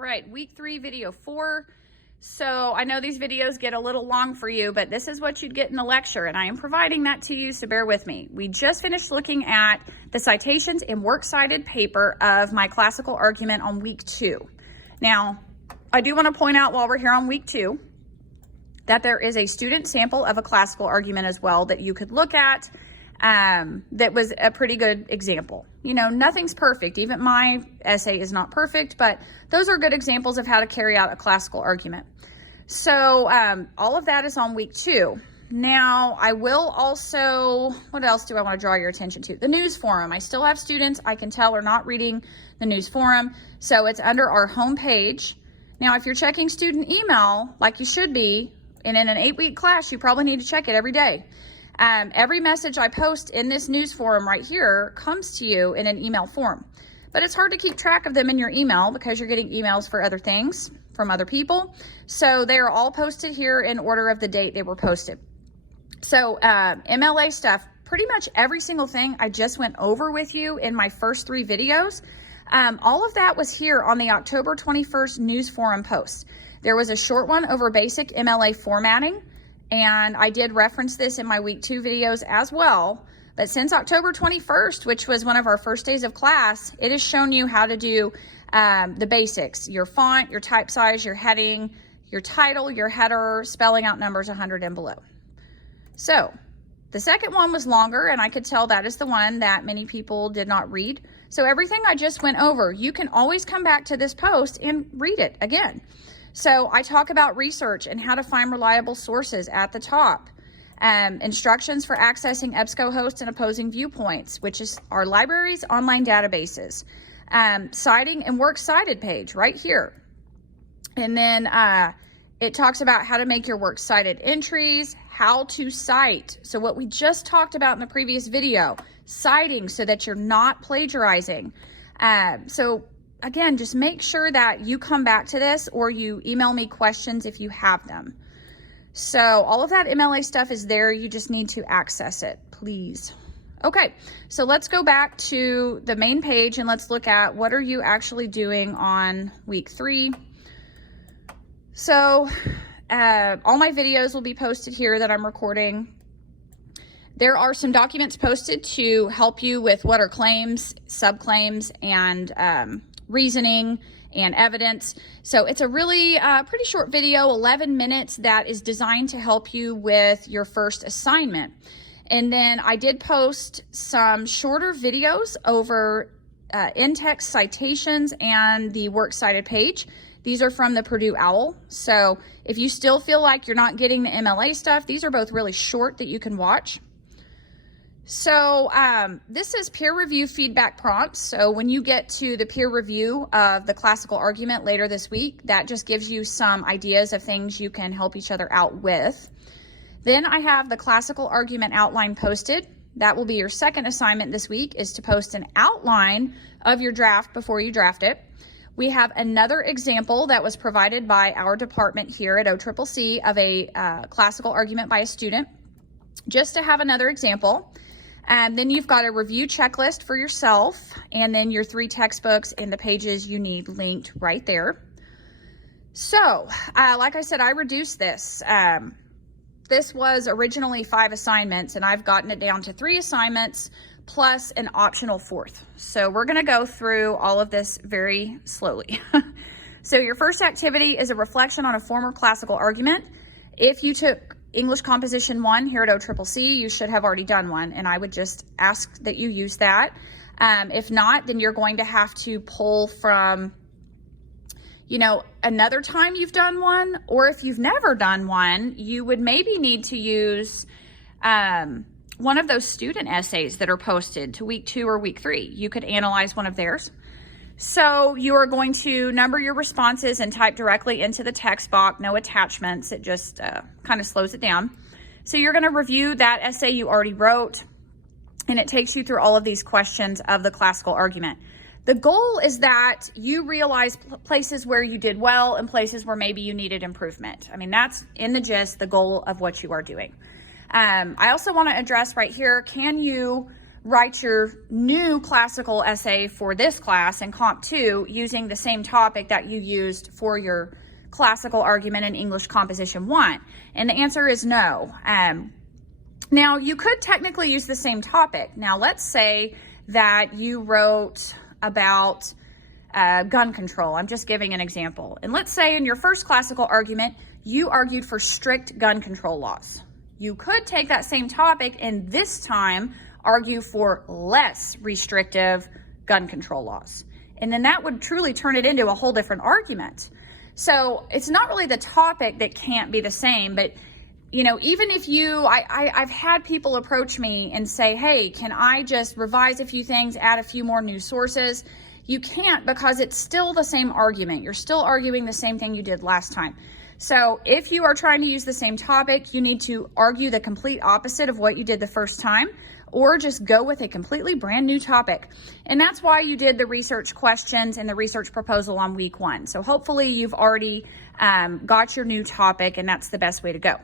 All right, week 3, video 4. So I know these videos get a little long for you, but this is what you'd get in a lecture, and I am providing that to you, so bear with me. We just finished looking at the citations and works cited paper of my classical argument on week 2. Now, I do want to point out while we're here on week 2 that there is a student sample of a classical argument as well that you could look at. That was a pretty good example. You know, nothing's perfect. Even my essay is not perfect, but those are good examples of how to carry out a classical argument. So all of that is on week 2. Now, I will also, what else do I want to draw your attention to? The news forum. I still have students I can tell are not reading the news forum. So it's under our home page. Now, if you're checking student email, like you should be, and in an 8-week class, you probably need to check it every day. Every message I post in this news forum right here comes to you in an email form, but it's hard to keep track of them in your email because you're getting emails for other things from other people. So they are all posted here in order of the date they were posted. So MLA stuff, pretty much every single thing I just went over with you in my first 3 videos, all of that was here on the October 21st news forum post. There was a short one over basic MLA formatting, and I did reference this in my week 2 videos as well. But since October 21st, which was one of our first days of class, it has shown you how to do the basics: your font, your type size, your heading, your title, your header, spelling out numbers 100 and below. So the second one was longer, and I could tell that is the one that many people did not read. So everything I just went over, you can always come back to this post and read it again. So I talk about research and how to find reliable sources at the top. Instructions for accessing EBSCOhost and opposing viewpoints, which is our library's online databases. Citing and works cited page right here. And then it talks about how to make your works cited entries, how to cite. So what we just talked about in the previous video, citing so that you're not plagiarizing. So again, just make sure that you come back to this or you email me questions if you have them. So all of that MLA stuff is there. You just need to access it, please. Okay, so let's go back to the main page and let's look at what are you actually doing on week 3. So all my videos will be posted here that I'm recording. There are some documents posted to help you with what are claims, subclaims, and reasoning and evidence. So it's a really pretty short video, 11 minutes, that is designed to help you with your first assignment. And then I did post some shorter videos over in-text citations and the works cited page. These are from the Purdue OWL. So if you still feel like you're not getting the MLA stuff, these are both really short that you can watch. So this is peer review feedback prompts. So when you get to the peer review of the classical argument later this week, that just gives you some ideas of things you can help each other out with. Then I have the classical argument outline posted. That will be your second assignment this week, is to post an outline of your draft before you draft it. We have another example that was provided by our department here at OCCC of a classical argument by a student, just to have another example. Then you've got a review checklist for yourself, and then your 3 textbooks and the pages you need linked right there. So, like I said, I reduced this. This was originally 5 assignments, and I've gotten it down to 3 assignments plus an optional 4th. So we're going to go through all of this very slowly. So your first activity is a reflection on a former classical argument. If you took English Composition 1 here at OCCC, you should have already done one, and I would just ask that you use that. If not, then you're going to have to pull from, you know, another time you've done one, or if you've never done one, you would maybe need to use one of those student essays that are posted to week 2 or week 3. You could analyze one of theirs. So you are going to number your responses and type directly into the text box, no attachments. It just kind of slows it down. So you're going to review that essay you already wrote, and it takes you through all of these questions of the classical argument. The goal is that you realize places where you did well and places where maybe you needed improvement. I mean, that's in the gist, the goal of what you are doing. I also want to address right here, can you write your new classical essay for this class in Comp 2 using the same topic that you used for your classical argument in English Composition 1? And the answer is no. Now, you could technically use the same topic. Now, let's say that you wrote about gun control. I'm just giving an example. And let's say in your first classical argument, you argued for strict gun control laws. You could take that same topic and this time argue for less restrictive gun control laws. And then that would truly turn it into a whole different argument. So it's not really the topic that can't be the same, but you know, even if I've had people approach me and say, hey, can I just revise a few things, add a few more new sources? You can't, because it's still the same argument. You're still arguing the same thing you did last time. So if you are trying to use the same topic, you need to argue the complete opposite of what you did the first time, or just go with a completely brand new topic. And that's why you did the research questions and the research proposal on week 1. So hopefully you've already got your new topic, and that's the best way to go.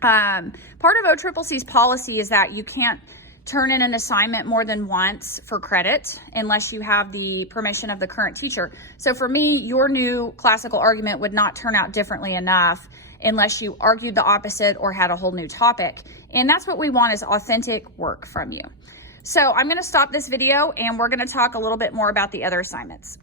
Part of OCCC's policy is that you can't turn in an assignment more than once for credit unless you have the permission of the current teacher. So for me, your new classical argument would not turn out differently enough unless you argued the opposite or had a whole new topic. And that's what we want, is authentic work from you. So I'm going to stop this video and we're going to talk a little bit more about the other assignments.